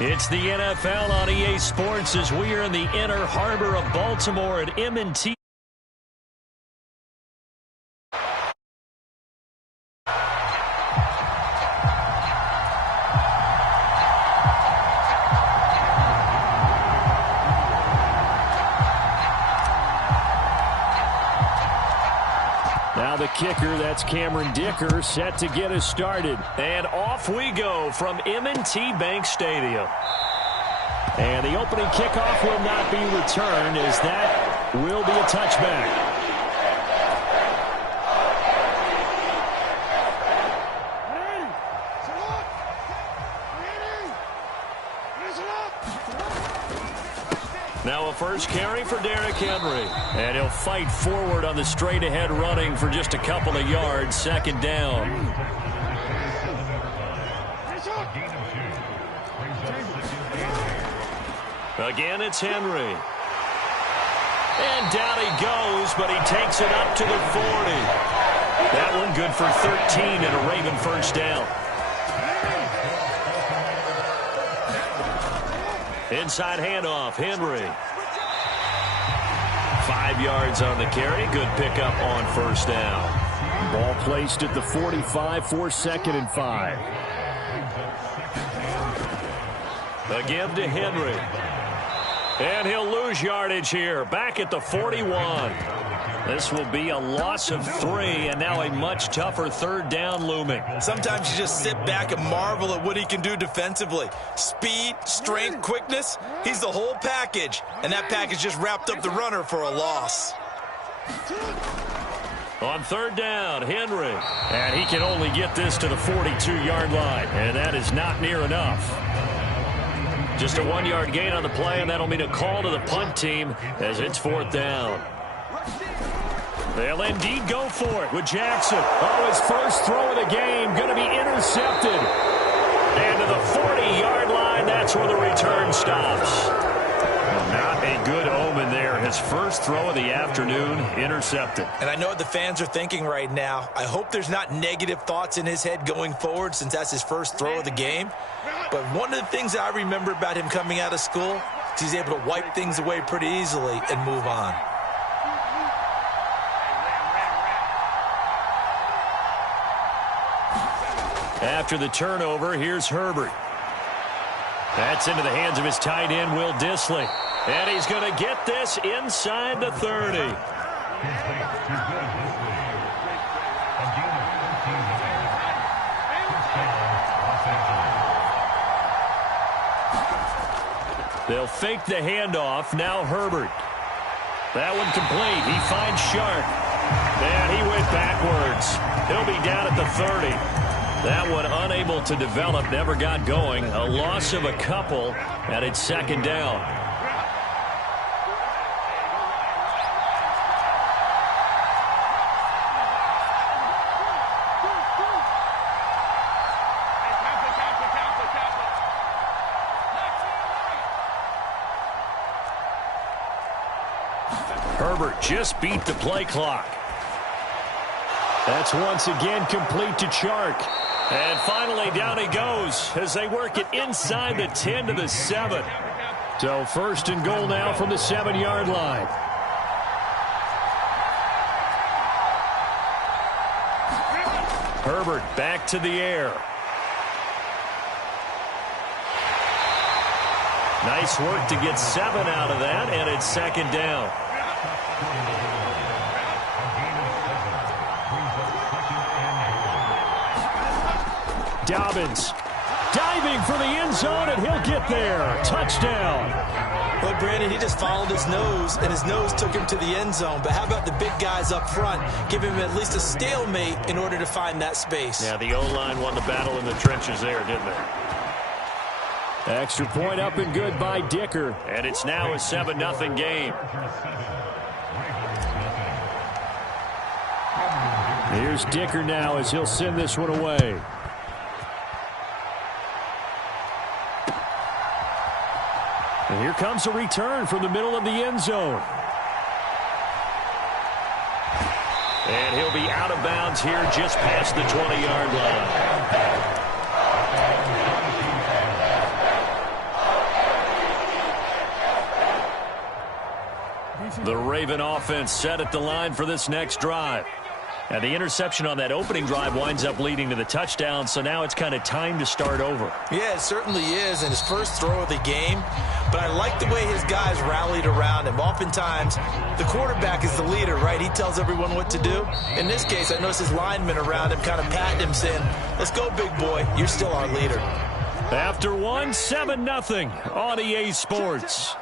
It's the NFL on EA Sports as we are in the inner harbor of Baltimore at M&T. Now the kicker, that's Cameron Dicker, set to get us started. And off we go from M&T Bank Stadium. And the opening kickoff will not be returned, as that will be a touchback. Now a first carry for Derrick Henry. And he'll fight forward on the straight-ahead running for just a couple of yards. Second down. Again, it's Henry. And down he goes, but he takes it up to the 40. That one good for 13 and a Raven first down. Inside handoff, Henry. 5 yards on the carry. Good pickup on first down. Ball placed at the 45 for 2nd and 5. Again to Henry. And he'll lose yardage here. Back at the 41. This will be a loss of 3, and now a much tougher third down looming. Sometimes you just sit back and marvel at what he can do defensively. Speed, strength, quickness, he's the whole package. And that package just wrapped up the runner for a loss. On third down, Henry. And he can only get this to the 42-yard line, and that is not near enough. Just a 1-yard gain on the play, and that'll mean a call to the punt team as it's 4th down. They'll indeed go for it with Jackson. Oh, his first throw of the game going to be intercepted. And to the 40-yard line, that's where the return stops. Not a good omen there. His first throw of the afternoon intercepted. And I know what the fans are thinking right now. I hope there's not negative thoughts in his head going forward since that's his first throw of the game. But one of the things that I remember about him coming out of school is he's able to wipe things away pretty easily and move on. After the turnover, here's Herbert. That's into the hands of his tight end, Will Dissly. And he's going to get this inside the 30. They'll fake the handoff. Now Herbert. That one complete. He finds Sharp. And he went backwards. He'll be down at the 30. That one unable to develop, never got going. A loss of a couple, and it's 2nd down. Herbert just beat the play clock. That's once again complete to Chark. And finally, down he goes as they work it inside the 10 to the 7. So 1st and goal now from the 7-yard line. Herbert back to the air. Nice work to get 7 out of that, and it's 2nd down. Dobbins diving for the end zone, and he'll get there. Touchdown. Well, Brandon, he just followed his nose, and his nose took him to the end zone. But how about the big guys up front? Give him at least a stalemate in order to find that space. Yeah, the O-line won the battle in the trenches there, didn't they? Extra point up and good by Dicker. And it's now a 7-0 game. Here's Dicker now as he'll send this one away. And here comes a return from the middle of the end zone. And he'll be out of bounds here just past the 20-yard line. The Raven offense set at the line for this next drive. And the interception on that opening drive winds up leading to the touchdown, so now it's kind of time to start over. Yeah, it certainly is, in his first throw of the game. But I like the way his guys rallied around him. Oftentimes, the quarterback is the leader, right? He tells everyone what to do. In this case, I noticed his linemen around him kind of patting him, saying, let's go, big boy. You're still our leader. After 7-0 on EA Sports.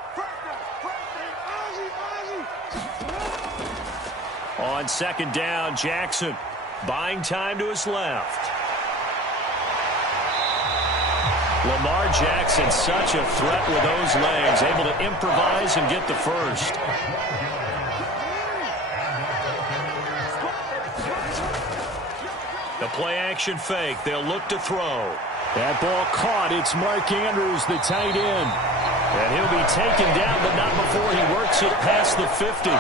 On second down, Jackson buying time to his left. Lamar Jackson, such a threat with those legs, able to improvise and get the first. The play action fake. They'll look to throw. That ball caught. It's Mark Andrews, the tight end. And he'll be taken down, but not before he works it past the 50.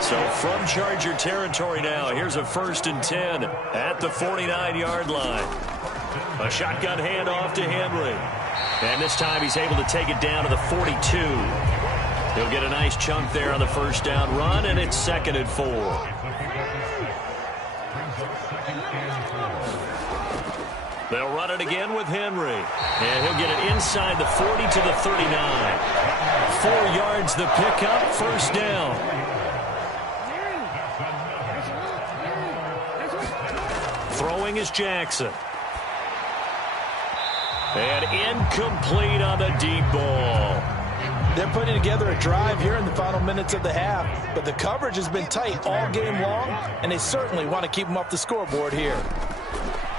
So from Charger territory now, here's a 1st and 10 at the 49-yard line. A shotgun handoff to Henry. And this time he's able to take it down to the 42. He'll get a nice chunk there on the first down run, and it's 2nd and 4. They'll run it again with Henry. And he'll get it inside the 40 to the 39. 4 yards the pickup, 1st down. Throwing is Jackson. And incomplete on the deep ball. They're putting together a drive here in the final minutes of the half, but the coverage has been tight all game long, and they certainly want to keep them off the scoreboard here.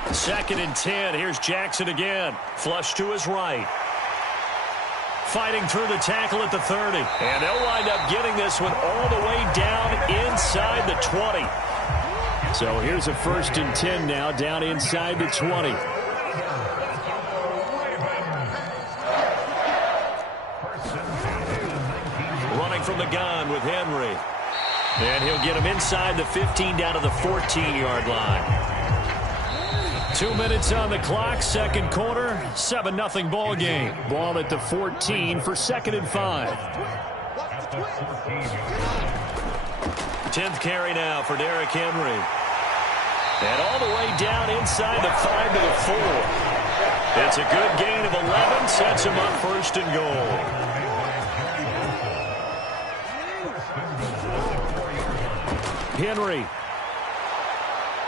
2nd and 10. Here's Jackson again. Flush to his right. Fighting through the tackle at the 30. And they'll wind up getting this one all the way down inside the 20. So here's a 1st and 10 now, down inside the 20. Running from the gun with Henry. And he'll get him inside the 15 down to the 14-yard line. 2 minutes on the clock, 2nd quarter, 7-0 ball game. Ball at the 14 for 2nd and 5. 10th carry now for Derrick Henry. And all the way down inside the 5 to the 4. It's a good gain of 11, sets him up 1st and goal. Henry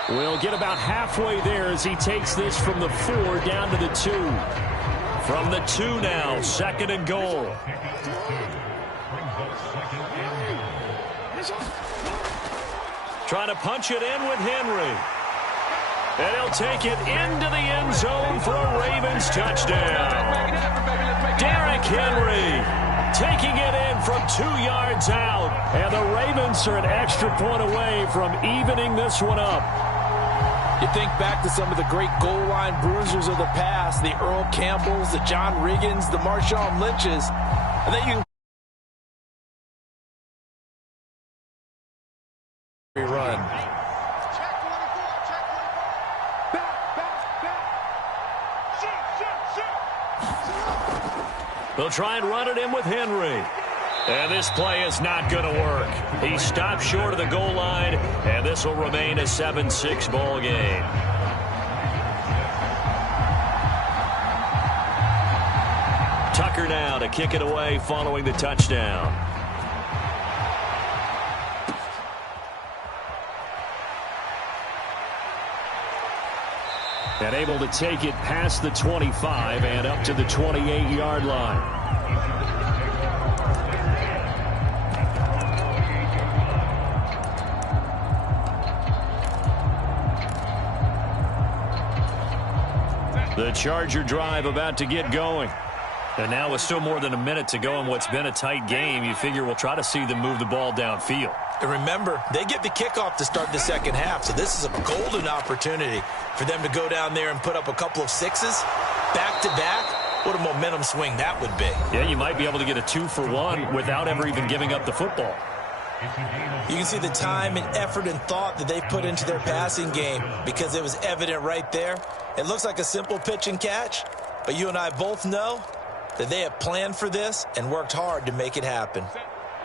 will get about halfway there as he takes this from the 4 down to the 2. From the 2 now, 2nd and goal. Trying to punch it in with Henry. And he'll take it into the end zone for a Ravens touchdown. Derrick Henry taking it in from 2 yards out. And the Ravens are an extra point away from evening this one up. You think back to some of the great goal line bruisers of the past, the Earl Campbells, the John Riggins, the Marshawn Lynches. And then you run. They'll try and run it in with Henry. And this play is not going to work. He stopped short of the goal line, and this will remain a 7-6 ball game. Tucker now to kick it away following the touchdown. And able to take it past the 25 and up to the 28-yard line. The Charger drive about to get going. And now with still more than a minute to go in what's been a tight game, you figure we'll try to see them move the ball downfield. And remember, they get the kickoff to start the second half, so this is a golden opportunity for them to go down there and put up a couple of sixes back-to-back. What a momentum swing that would be. Yeah, you might be able to get a 2-for-1 without ever even giving up the football. You can see the time and effort and thought that they put into their passing game because it was evident right there. It looks like a simple pitch and catch, but you and I both know that they have planned for this and worked hard to make it happen.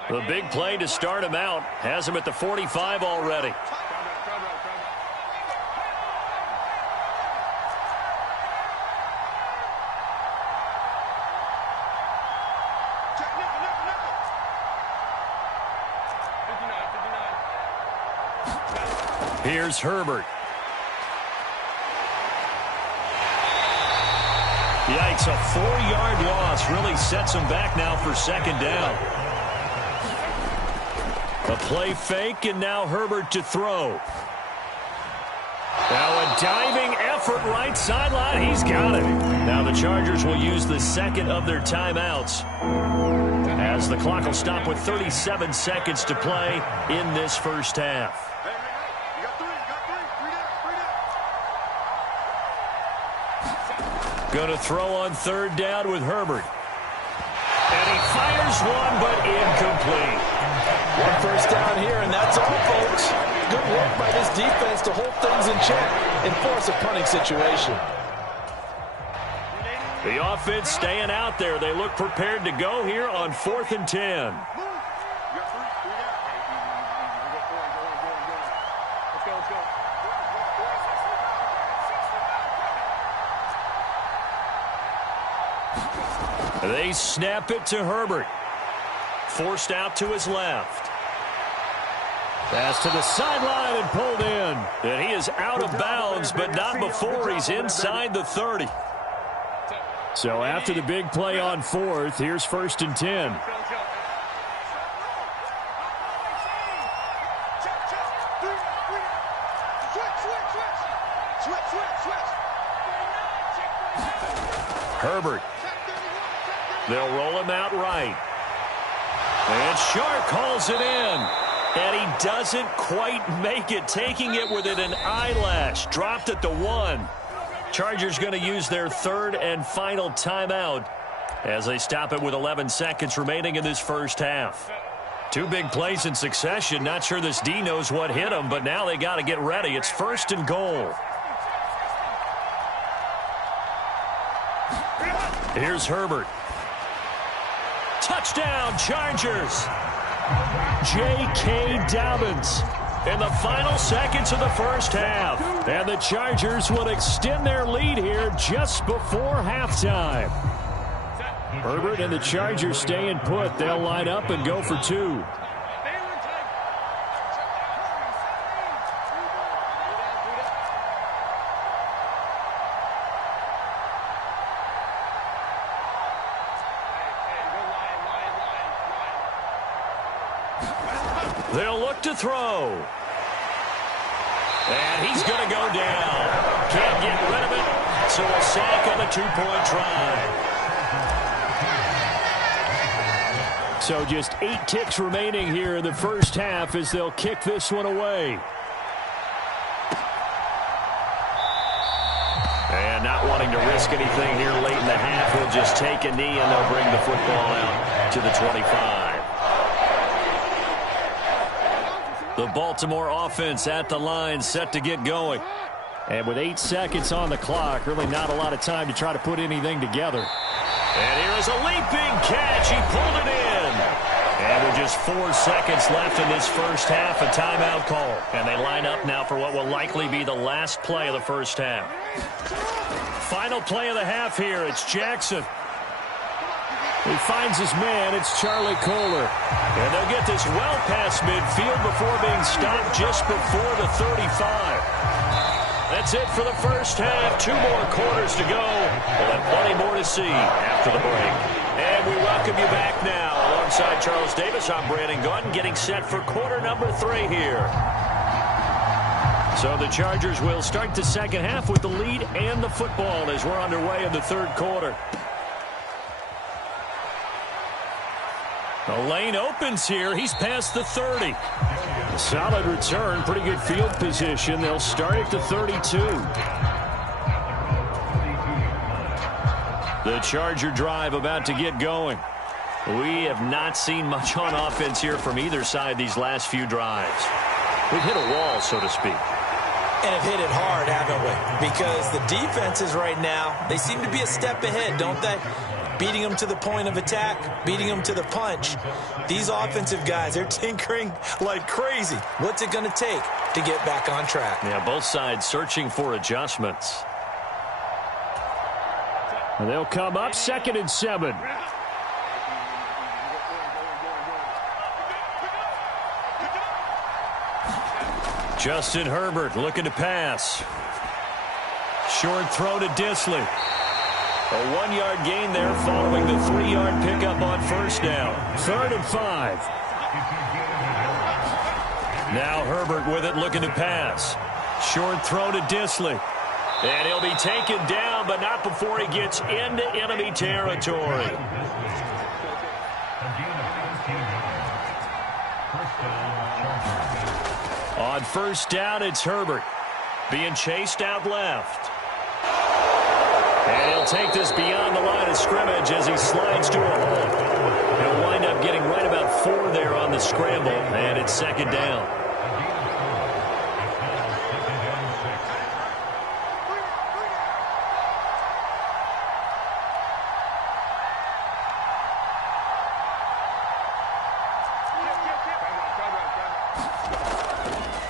The big play to start him out has him at the 45 already. Here's Herbert. Yikes, a 4-yard loss really sets him back now for second down. A play fake, and now Herbert to throw. Now a diving effort right sideline. He's got it. Now the Chargers will use the second of their timeouts, as the clock will stop with 37 seconds to play in this first half. Going to throw on third down with Herbert. And he fires one, but incomplete. One first down here, and that's all, folks. Good work by this defense to hold things in check and force a punting situation. The offense staying out there. They look prepared to go here on 4th and 10. They snap it to Herbert. Forced out to his left. Pass to the sideline and pulled in. And he is out of bounds, but not before he's inside the 30. So after the big play on 4th, here's 1st and 10. Herbert. They'll roll him out right. And Sharp calls it in. And he doesn't quite make it, taking it within an eyelash. Dropped at the 1. Chargers going to use their third and final timeout as they stop it with 11 seconds remaining in this first half. Two big plays in succession. Not sure this D knows what hit him, but now they got to get ready. It's 1st and goal. Here's Herbert. Touchdown, Chargers. J.K. Dobbins in the final seconds of the first half. And the Chargers will extend their lead here just before halftime. Herbert and the Chargers staying put. They'll line up and go for 2. They'll look to throw. And he's going to go down. Can't get rid of it. So a sack on the 2-point try. So just 8 ticks remaining here in the first half as they'll kick this one away. And not wanting to risk anything here late in the half, he'll just take a knee and they'll bring the football out to the 25. The Baltimore offense at the line, set to get going. And with 8 seconds on the clock, really not a lot of time to try to put anything together. And here is a leaping catch. He pulled it in. And with just 4 seconds left in this first half, a timeout call. And they line up now for what will likely be the last play of the first half. Final play of the half here. It's Jackson. He finds his man. It's Charlie Kohler. And they'll get this well past midfield before being stopped just before the 35. That's it for the first half. 2 more quarters to go. We'll have plenty more to see after the break. And we welcome you back now. Alongside Charles Davis, I'm Brandon Gordon, getting set for quarter number 3 here. So the Chargers will start the second half with the lead and the football as we're underway in the third quarter. The lane opens here. He's past the 30. A solid return. Pretty good field position. They'll start at the 32. The Charger drive about to get going. We have not seen much on offense here from either side these last few drives. We've hit a wall, so to speak. And have hit it hard, haven't we? Because the defenses right now, they seem to be a step ahead, don't they? beating them to the point of attack, beating them to the punch. These offensive guys, they're tinkering like crazy. What's it going to take to get back on track? Yeah, both sides searching for adjustments. And they'll come up 2nd and 7. Justin Herbert looking to pass. Short throw to Disley. A 1-yard gain there following the 3-yard pickup on first down. 3rd and 5. Now Herbert with it looking to pass. Short throw to Disley. And he'll be taken down, but not before he gets into enemy territory. On first down, it's Herbert being chased out left. And he'll take this beyond the line of scrimmage as he slides to a hole. He'll wind up getting right about 4 there on the scramble, and it's 2nd down.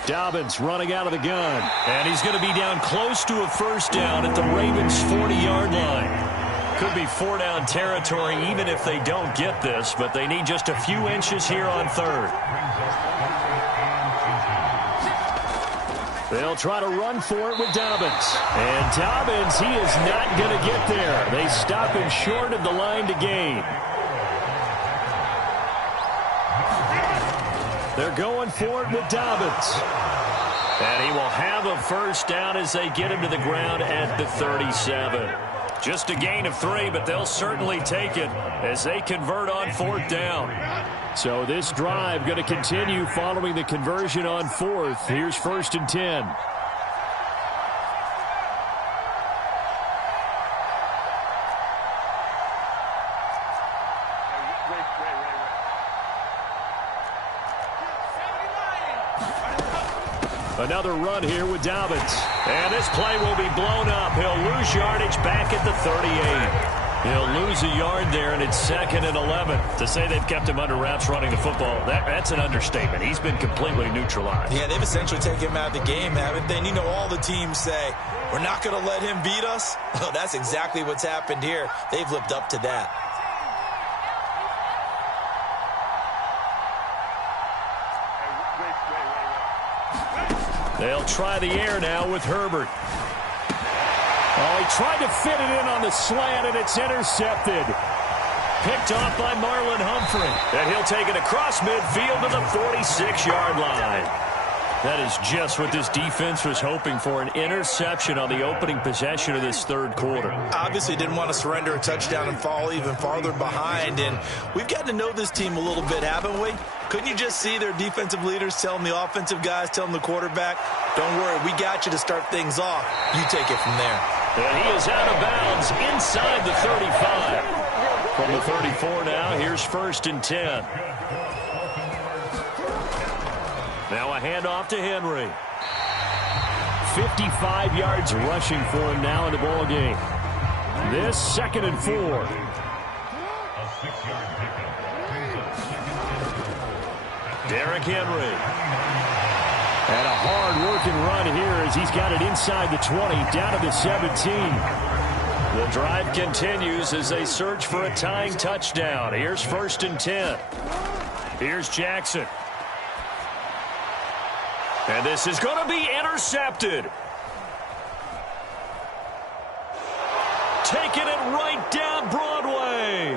Dobbins running out of the gun. And he's going to be down close to a first down at the Ravens' 40-yard line. Could be 4-down territory even if they don't get this, but they need just a few inches here on 3rd. They'll try to run for it with Dobbins. And Dobbins, he is not going to get there. They stop him short of the line to gain. They're going for it with Dobbins. And he will have a first down as they get him to the ground at the 37. Just a gain of 3, but they'll certainly take it as they convert on 4th down. So this drive going to continue following the conversion on 4th. Here's 1st and 10. Another run here with Dobbins. And this play will be blown up. He'll lose yardage back at the 38. He'll lose a yard there, and it's 2nd and 11. To say they've kept him under wraps running the football, that's an understatement. He's been completely neutralized. Yeah, they've essentially taken him out of the game, haven't they? And you know, all the teams say, we're not going to let him beat us. Well, that's exactly what's happened here. They've lived up to that. They'll try the air now with Herbert. Oh, he tried to fit it in on the slant, and it's intercepted. Picked off by Marlon Humphrey. And he'll take it across midfield to the 46-yard line. That is just what this defense was hoping for, an interception on the opening possession of this 3rd quarter. Obviously didn't want to surrender a touchdown and fall even farther behind. And we've gotten to know this team a little bit, haven't we? Couldn't you just see their defensive leaders telling the offensive guys, telling the quarterback, don't worry, we got you to start things off. You take it from there. And he is out of bounds inside the 35. From the 34 now, here's 1st and 10. Now a handoff to Henry. 55 yards rushing for him now in the ball game. This 2nd and 4. Derrick Henry. And a hard-working run here as he's got it inside the 20, down to the 17. The drive continues as they search for a tying touchdown. Here's 1st and 10. Here's Jackson. And this is going to be intercepted. Taking it right down Broadway.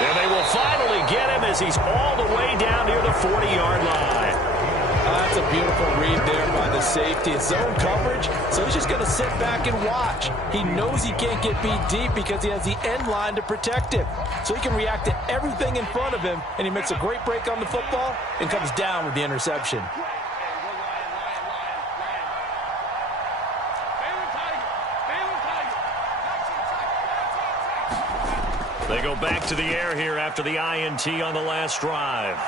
And they will finally get him as he's all the way down near the 40-yard line. That's a beautiful read there by the safety. It's zone coverage, so he's just going to sit back and watch. He knows he can't get beat deep because he has the end line to protect him. So he can react to everything in front of him, and he makes a great break on the football and comes down with the interception. They go back to the air here after the INT on the last drive.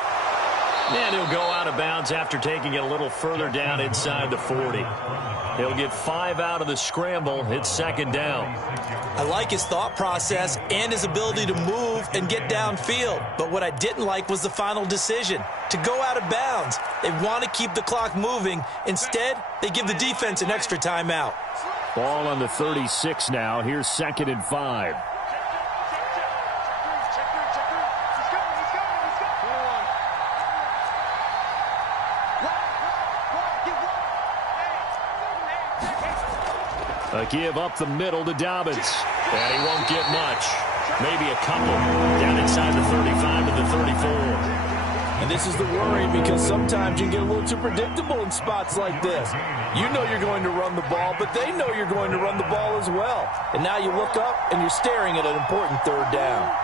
And he'll go out of bounds after taking it a little further down inside the 40. He'll get 5 out of the scramble. It's second down. I like his thought process and his ability to move and get downfield. But what I didn't like was the final decision, to go out of bounds. They want to keep the clock moving. Instead, they give the defense an extra timeout. Ball on the 36 now. Here's 2nd and 5. A give up the middle to Dobbins. And he won't get much. Maybe a couple. Down inside the 35 to the 34. And this is the worry, because sometimes you can get a little too predictable in spots like this. You know you're going to run the ball, but they know you're going to run the ball as well. And now you look up and you're staring at an important third down.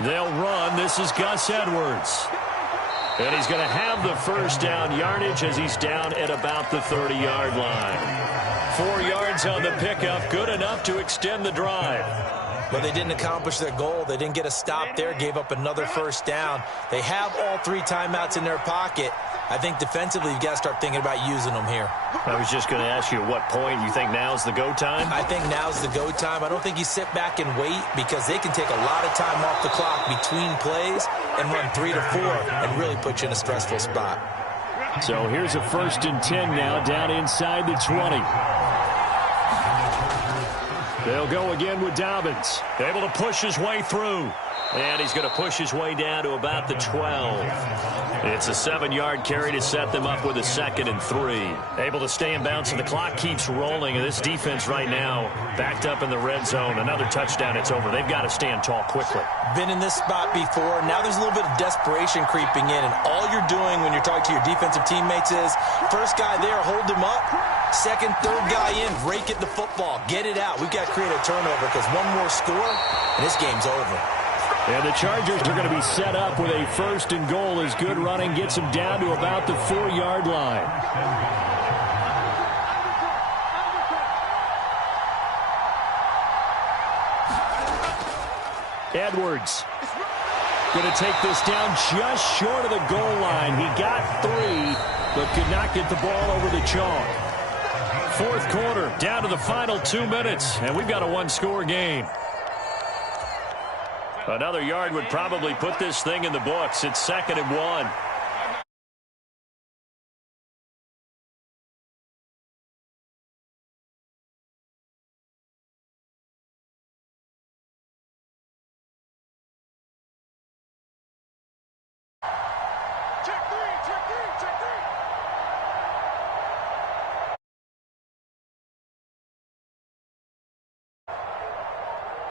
They'll run. This is Gus Edwards. And he's going to have the first down yardage as he's down at about the 30-yard line. 4 yards on the pickup, good enough to extend the drive. But they didn't accomplish their goal. They didn't get a stop there, gave up another first down. They have all 3 timeouts in their pocket. I think defensively you've got to start thinking about using them here. I was just going to ask you at what point you think now's the go time? I think now's the go time. I don't think you sit back and wait, because they can take a lot of time off the clock between plays and run 3 to 4 and really put you in a stressful spot. So here's a 1st and 10 now, down inside the 20. They'll go again with Dobbins. Able to push his way through. And he's going to push his way down to about the 12. It's a 7-yard carry to set them up with a 2nd and 3. Able to stay in bounds, and the clock keeps rolling. And this defense right now backed up in the red zone. Another touchdown, it's over. They've got to stand tall quickly. Been in this spot before. Now there's a little bit of desperation creeping in. And all you're doing when you're talking to your defensive teammates is, first guy there, hold him up. Second, third guy in, rake at the football. Get it out. We've got to create a turnover, because one more score, and this game's over. And the Chargers are going to be set up with a 1st and goal as good running gets them down to about the 4-yard line. Edwards going to take this down just short of the goal line. He got 3, but could not get the ball over the chalk. 4th quarter, down to the final 2 minutes, and we've got a 1-score game. Another yard would probably put this thing in the books. It's 2nd and 1.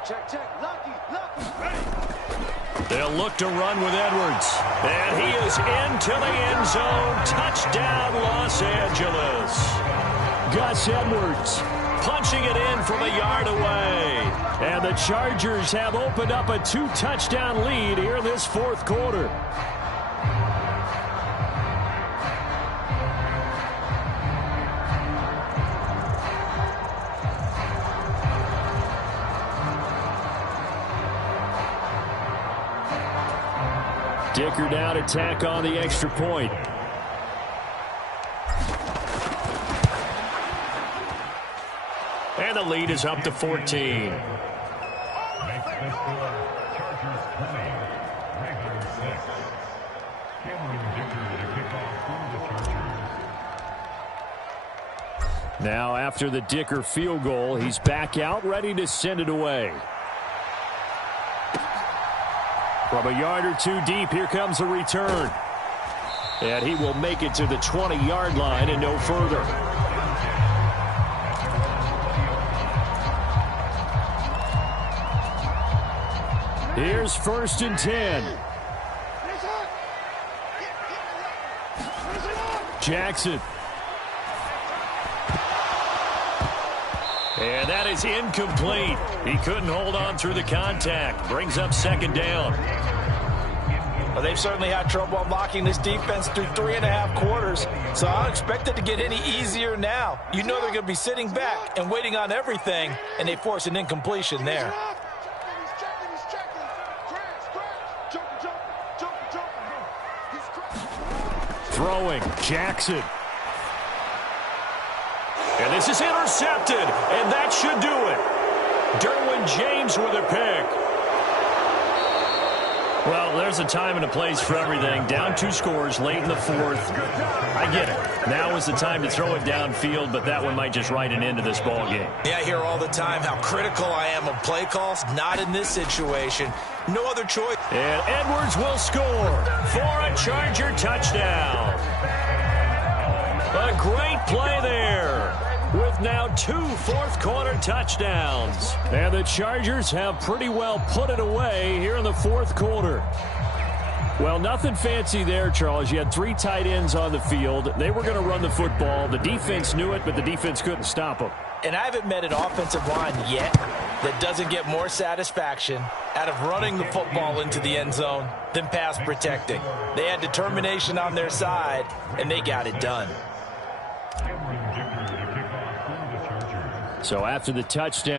Check, Lucky. They'll look to run with Edwards. And he is into the end zone. Touchdown, Los Angeles. Gus Edwards punching it in from a yard away. And the Chargers have opened up a 2-touchdown lead here in this 4th quarter. Dicker down to tack on the extra point. And the lead is up to 14. Now after the Dicker field goal, he's back out ready to send it away. From a yard or 2 deep, here comes a return. And he will make it to the 20-yard line and no further. Here's 1st and 10. Jackson. And that is incomplete. He couldn't hold on through the contact. Brings up 2nd down. Well, they've certainly had trouble unlocking this defense through 3.5 quarters, so I don't expect it to get any easier now. You know they're going to be sitting back and waiting on everything, and they force an incompletion there. Throwing, Jackson. And this is intercepted, and that should do it. Derwin James with a pick. Well, there's a time and a place for everything. Down 2 scores late in the 4th. I get it. Now is the time to throw it downfield, but that one might just write an end to this ball game. Yeah, I hear all the time how critical I am of play calls. Not in this situation. No other choice. And Edwards will score for a Charger touchdown. A great play there, with now 2 fourth-quarter touchdowns. And the Chargers have pretty well put it away here in the 4th quarter. Well, nothing fancy there, Charles. You had 3 tight ends on the field. They were going to run the football. The defense knew it, but the defense couldn't stop them. And I haven't met an offensive line yet that doesn't get more satisfaction out of running the football into the end zone than pass protecting. They had determination on their side, and they got it done. So after the touchdown,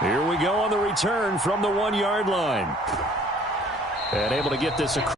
here we go on the return from the 1-yard line. And able to get this across.